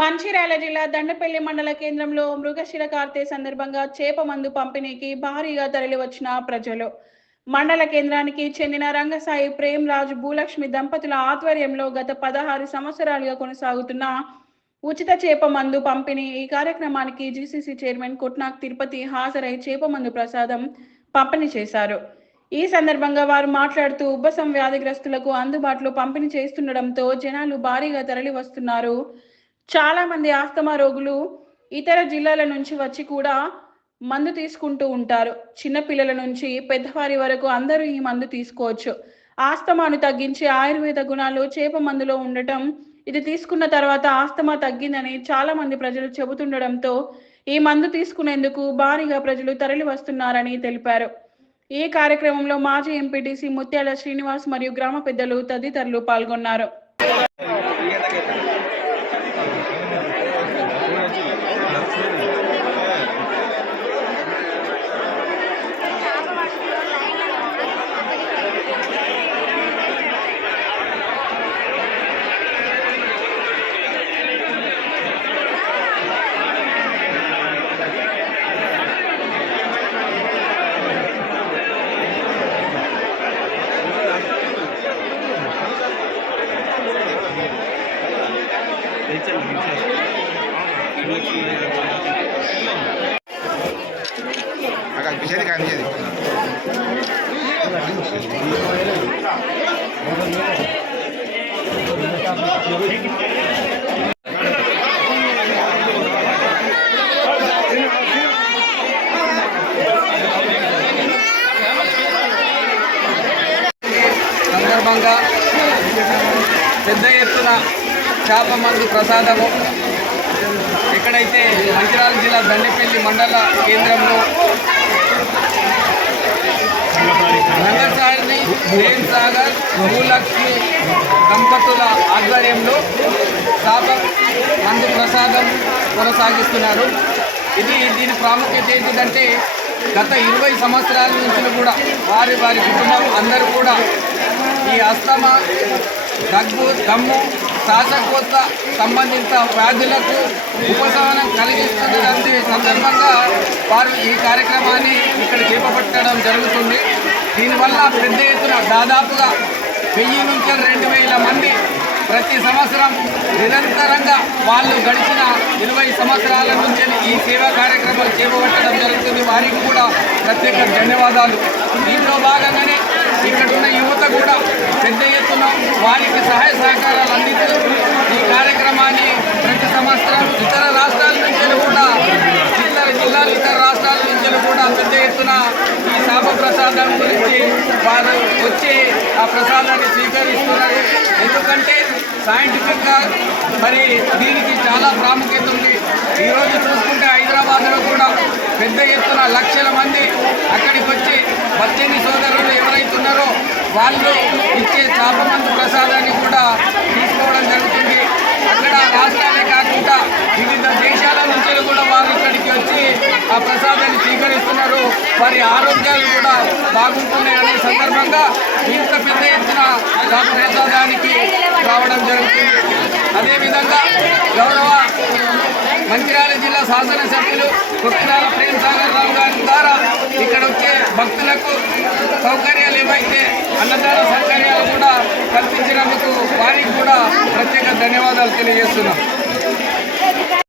మంచిర్యాల జిల్లా దండపల్లి మండల కేంద్రంలో మృగశిర కార్తె సందర్భంగా చేప మందు పంపిణీకి భారీగా తరలివచ్చిన ప్రజలు. మండల కేంద్రానికి చెందిన రంగసాయి ప్రేమ్ రాజ్ భూలక్ష్మి దంపతుల ఆధ్వర్యంలో గత 16 సంవత్సరాలుగా కొనసాగుతున్న ఉచిత చేప మందు పంపిణీ ఈ కార్యక్రమానికి జీసీసీ చైర్మన్ కొట్నాక్ తిరుపతి హాజరై చేప మందు ప్రసాదం పంపిణీ చేశారు. ఈ సందర్భంగా వారు మాట్లాడుతూ ఉబ్బసం వ్యాధిగ్రస్తులకు అందుబాటులో పంపిణీ చేస్తుండటంతో జనాలు భారీగా తరలి వస్తున్నారు. చాలా మంది ఆస్తమా రోగులు ఇతర జిల్లాల నుంచి వచ్చి కూడా మందు తీసుకుంటూ ఉంటారు. చిన్న పిల్లల నుంచి పెద్దవారి వరకు అందరూ ఈ మందు తీసుకోవచ్చు. ఆస్తమాను తగ్గించే ఆయుర్వేద గుణాలు చేప మందులో ఉండటం, ఇది తీసుకున్న తర్వాత ఆస్తమా తగ్గిందని చాలా మంది ప్రజలు చెబుతుండడంతో ఈ మందు తీసుకునేందుకు భారీగా ప్రజలు తరలి వస్తున్నారని తెలిపారు. ఈ కార్యక్రమంలో మాజీ ఎంపీటీసీ ముత్యాల శ్రీనివాస్ మరియు గ్రామ పెద్దలు తదితరులు పాల్గొన్నారు. bisa kan jadi సందర్భంగా పెద్ద ఎత్తున చేప మందు ప్రసాదము ఎక్కడైతే మంచిర్యాల జిల్లా దండపల్లి మండల కేంద్రంలో రంగసాయి ప్రేమ్ సాగర్ భూలక్ష్మి దంపతుల ఆధ్వర్యంలో చేప మందు ప్రసాదం కొనసాగిస్తున్నారు. దీని ప్రాముఖ్యత ఏంటిదంటే గత 20 సంవత్సరాల నుంచి కూడా వారి కుటుంబం అందరూ కూడా ఈ అస్తమా, దగ్గు, దమ్ము, శ్వాసకోశ సంబంధిత వ్యాధులకు ఉపశమనం కలిగిస్తున్నటువంటి సందర్భంగా వారు ఈ కార్యక్రమాన్ని ఇక్కడ చేపట్టడం జరుగుతుంది. దీనివల్ల పెద్ద ఎత్తున దాదాపుగా 1000 నుంచి 2000 మంది ప్రతి సంవత్సరం నిరంతరంగా వాళ్ళు గడిచిన 20 సంవత్సరాల నుంచి ఈ సేవా కార్యక్రమాలు చేపట్టడం జరుగుతుంది. వారికి కూడా ప్రత్యేక ధన్యవాదాలు. దీంట్లో భాగంగానే ఇక్కడున్న యువత కూడా పెద్ద ఎత్తున వారికి సహాయ సహకారాలు అందిస్తూ ఈ కార్యక్రమాన్ని ప్రతి సంవత్సరం ఇతర రాష్ట్రాల నుంచి కూడా ఇతర రాష్ట్రాల నుంచి కూడా పెద్ద ఎత్తున ఈ శాప ప్రసాదం గురించి వారు వచ్చి ఆ ప్రసాదాన్ని స్వీకరిస్తున్నారు. ఎందుకంటే సైంటిఫిక్గా మరి దీనికి చాలా ప్రాముఖ్యత ఉంది. ఈరోజు చూసుకుంటే హైదరాబాద్లో కూడా పెద్ద ఎత్తున లక్షల మంది అక్కడికి వచ్చి పద్దెనిమిది సోదరులు ఎవరైతే ఉన్నారో వాళ్ళు ఇచ్చే చేప మందు ప్రసాదాన్ని కూడా తీసుకోవడం జరుగుతుంది. అక్కడ రాష్ట్రాలే కాకుండా వివిధ దేశాల నుంచి కూడా వారు ఇక్కడికి వచ్చి ఆ ప్రసాదాన్ని స్వీకరిస్తున్నారు. వారి ఆరోగ్యాలు కూడా బాగుంటున్నాయి అనే సందర్భంగా ఇంత పెద్ద ఎత్తున చేప ప్రసాదానికి రావడం జరుగుతుంది. అదేవిధంగా గౌరవ మంచిర్యాల జిల్లా శాసనసభ్యులు కొట్నాల ప్రేమ్ సాగర్ రావు గారి ద్వారా ఇక్కడ వచ్చే భక్తులకు సౌకర్యాలు ఏవైతే అన్నదాన సౌకర్యాలు కూడా కల్పించినందుకు వారికి కూడా ప్రత్యేక ధన్యవాదాలు తెలియజేస్తున్నాం.